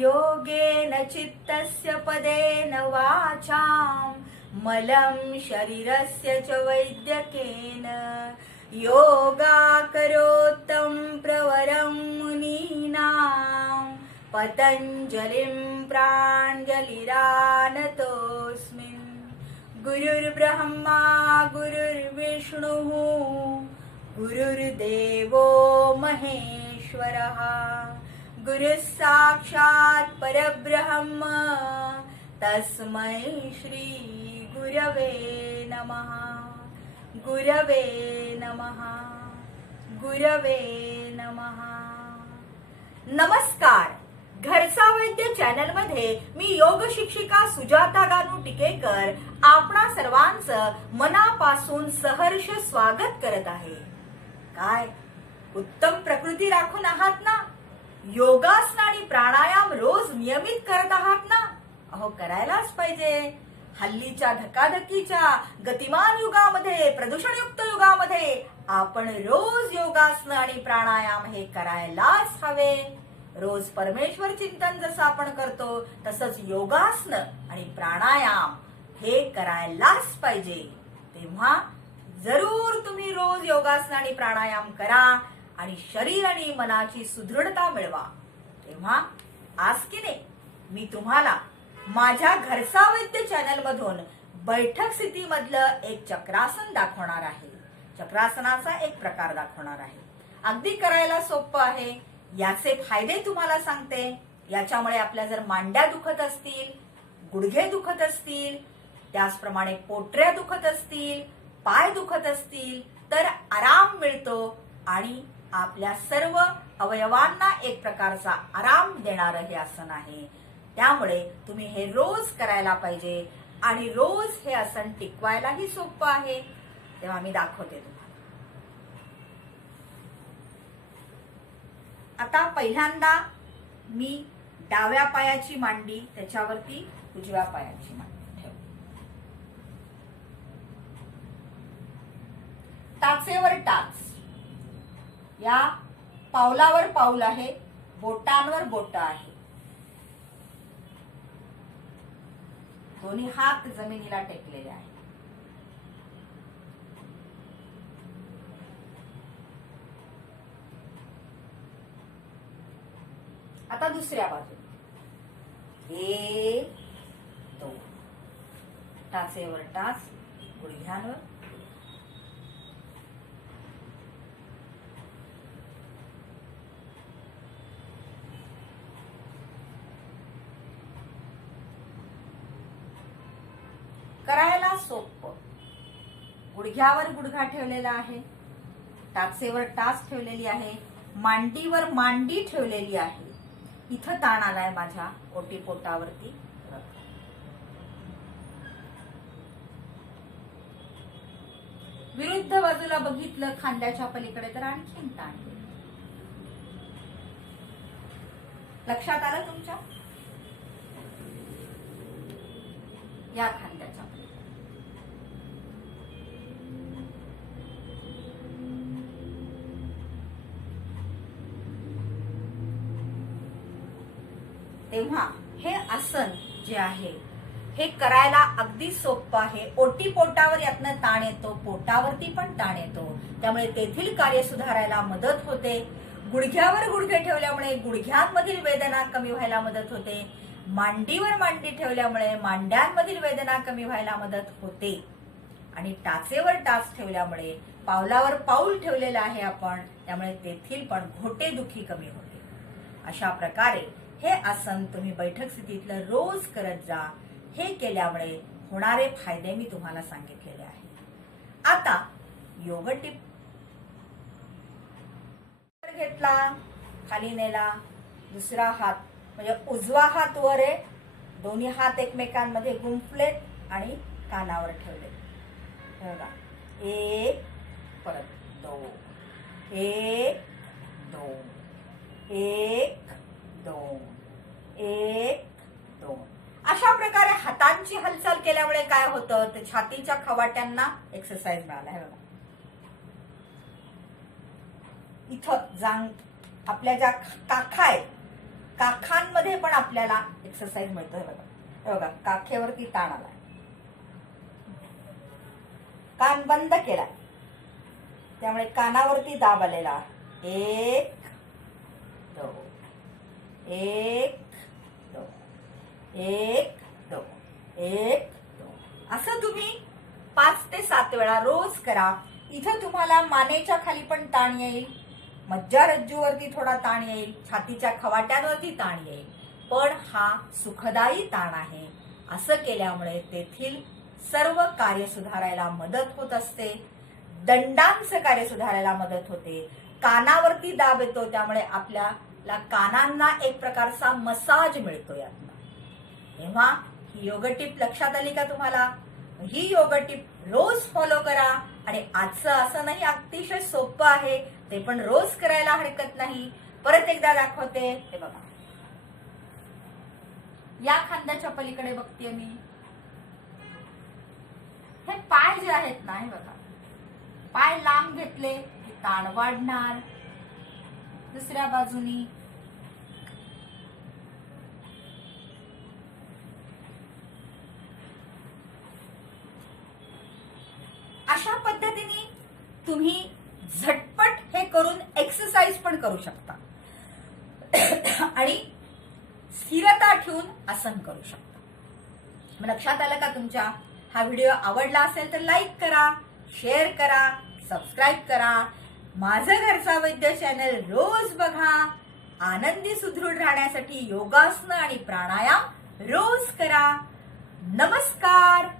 योगेन चित्तस्य पदेन वाचां मलं शरीरस्य च वैद्यकेन। योगाकरोत्तं प्रवरं मुनीनां पतञ्जलिं प्राञ्जलिरानतोऽस्मिन्। गुरुर्ब्रह्मा गुरुर्विष्णुः गुरुर्देवो महेश्वरः। गुरुः साक्षात् परब्रह्म। तस्मै श्री गुरवे नमः। गुरवे नमः। गुरवे नमः। नमस्कार। घरचा वैद्य चॅनलमध्ये मी योग शिक्षिका सुजाता गानू टिकेकर आपणा सर्वांचं मनापासून सहर्ष स्वागत करत आहे. काय? उत्तम प्रकृती राखून आहात ना? योगासन आणि प्राणायाम रोज नियमित करत आहात ना? अहो करायलाच पाहिजे. हल्लीच्या धकाधकीच्या गतिमान युगामध्ये प्रदूषणयुक्त युगामध्ये आपण रोज योगासन आणि प्राणायाम हे करायलाच हवे. रोज परमेश्वर चिंतन जसं आपण करतो तसंच योगासन आणि प्राणायाम हे करायलाच पाहिजे. तेव्हा जरूर तुम्ही रोज योगासन आणि प्राणायाम करा. आणि शरीर आणि मनाची सुदृढता मिळवा. तेव्हा आज की नाही मी तुम्हाला माझ्या घरचा वैद्य चॅनल मधून बैठक स्थितीमधलं एक चक्रासन दाखवणार आहे. चक्रासनाचा एक प्रकार दाखवणार आहे. अगदी करायला सोपं आहे. याचे फायदे तुम्हाला सांगते. याच्यामुळे आपल्या जर मांड्या दुखत असतील गुडघे दुखत असतील त्याचप्रमाणे पोटऱ्या दुखत असतील पाय दुखत असतील तर आराम मिळतो आणि आपल्या सर्व अवयवांना एक प्रकारचा आराम देणारं हे आसन आहे. त्यामुळे तुम्ही हे रोज करायला पाहिजे आणि रोज हे आसन टिकवायलाही सोपं आहे. तेव्हा मी दाखवते तुम्हाला. आता पहिल्यांदा मी डाव्या पायाची मांडी त्याच्यावरती उजव्या पायाची मांडी ठेव टाचेवर टाच या पावलावर पाऊल आहे बोटांवर बोट आहे. दोन्ही हात जमिनीला टेकलेले आहे आता दुसऱ्या बाजू एक दोन. टाचेवर टाच गुडघ्यांवर करायला सोपं. गुडघ्यावर गुडघा ठेवलेला आहे. टाचेवर टाच ठेवलेली आहे. मांडीवर मांडी ठेवलेली आहे. इथं ताण आलाय माझ्या ओटीपोटावरती विरुद्ध बाजूला बघितलं खांद्याच्या पलीकडे तर आणखीन ताण. लक्षात आलं तुमच्या? या खांद्याच्या तेव्हा हे आसन जे आहे हे करायला अगदी सोपं आहे. ओटी पोटावर यातनं ताण येतो पोटावरती पण ताण येतो. त्यामुळे तेथील कार्य सुधारायला मदत होते. गुडघ्यावर गुडघे ठेवल्यामुळे गुडघ्यांमधील वेदना कमी व्हायला मदत होते. मांडीवर मांडी ठेवल्यामुळे मांड्यांमधील वेदना कमी व्हायला मदत होते. आणि टाचेवर टाच ठेवल्यामुळे पावलावर पाऊल ठेवलेलं आहे आपण त्यामुळे तेथील पण घोटेदुखी कमी होते. अशा प्रकारे हे आसन तुम्ही बैठक स्थितीतलं रोज करत जा. हे केल्यामुळे होणारे फायदे मी तुम्हाला सांगितलेले आहे. आता योग टिप. घेतला खाली नेला दुसरा हात म्हणजे उजवा हात वर आहे दोन्ही हात एकमेकांमध्ये गुंफलेत आणि कानावर ठेवले हे बघा. एक परत दोन. एक दोन. एक दोन. एक दोन. अशा प्रकारे हातांची हालचाल केल्यामुळे काय होतं? तर छातीच्या खवाट्यांना एक्सरसाइज मिळाला. आहे बघा. इथं जांग आपल्या ज्या काखा आहेत काखांमध्ये पण आपल्याला एक्सरसाइज मिळतोय बघा. हे बघा काखेवरती ताण आला कान बंद केला त्यामुळे कानावरती दाब आलेला. एक दोन. एक दोन. एक दोन. एक दोन. असं तुम्ही पाच ते सात वेळा रोज करा. इथं तुम्हाला मानेच्या खाली पण ताण येईल. मज्जारज्जूवरती थोडा ताण येईल छातीच्या खवाट्यांवरती ताण येईल पण हा सुखदायी ताण आहे. असं केल्यामुळे तेथील सर्व कार्य सुधारायला मदत होत असते. दंडांचं कार्य सुधारायला मदत होते. कानावरती दाब येतो त्यामुळे आपल्याला कानांना एक प्रकारचा मसाज मिळतो यातनं. तेव्हा ही योग टीप लक्षात आली का तुम्हाला? ही योग टीप रोज फॉलो करा. आणि आजचं असं नाही अतिशय सोपं आहे. ते पण रोज करायला हरकत नाही. परत एकदा दाखवते. हे बघा. या खांद्याच्या पलीकडे बघते मी. हे पाय जे आहेत ना हे बघा. पाय लांब घेतले की ताण वाढणार. दुसऱ्या बाजूनी. अशा पद्धतीने तुम्ही झटपट करून एक्सरसाइज पण करू शकता. आणि स्थिरता ठेवून आसन करू शकता. लक्षात आलं का तुमच्या? हा व्हिडिओ आवडला असेल तर लाईक करा शेअर करा सबस्क्राईब करा. माझं घरचा वैद्य चॅनल रोज बघा. आनंदी सुदृढ राहण्यासाठी योगासनं आणि प्राणायाम रोज करा. नमस्कार!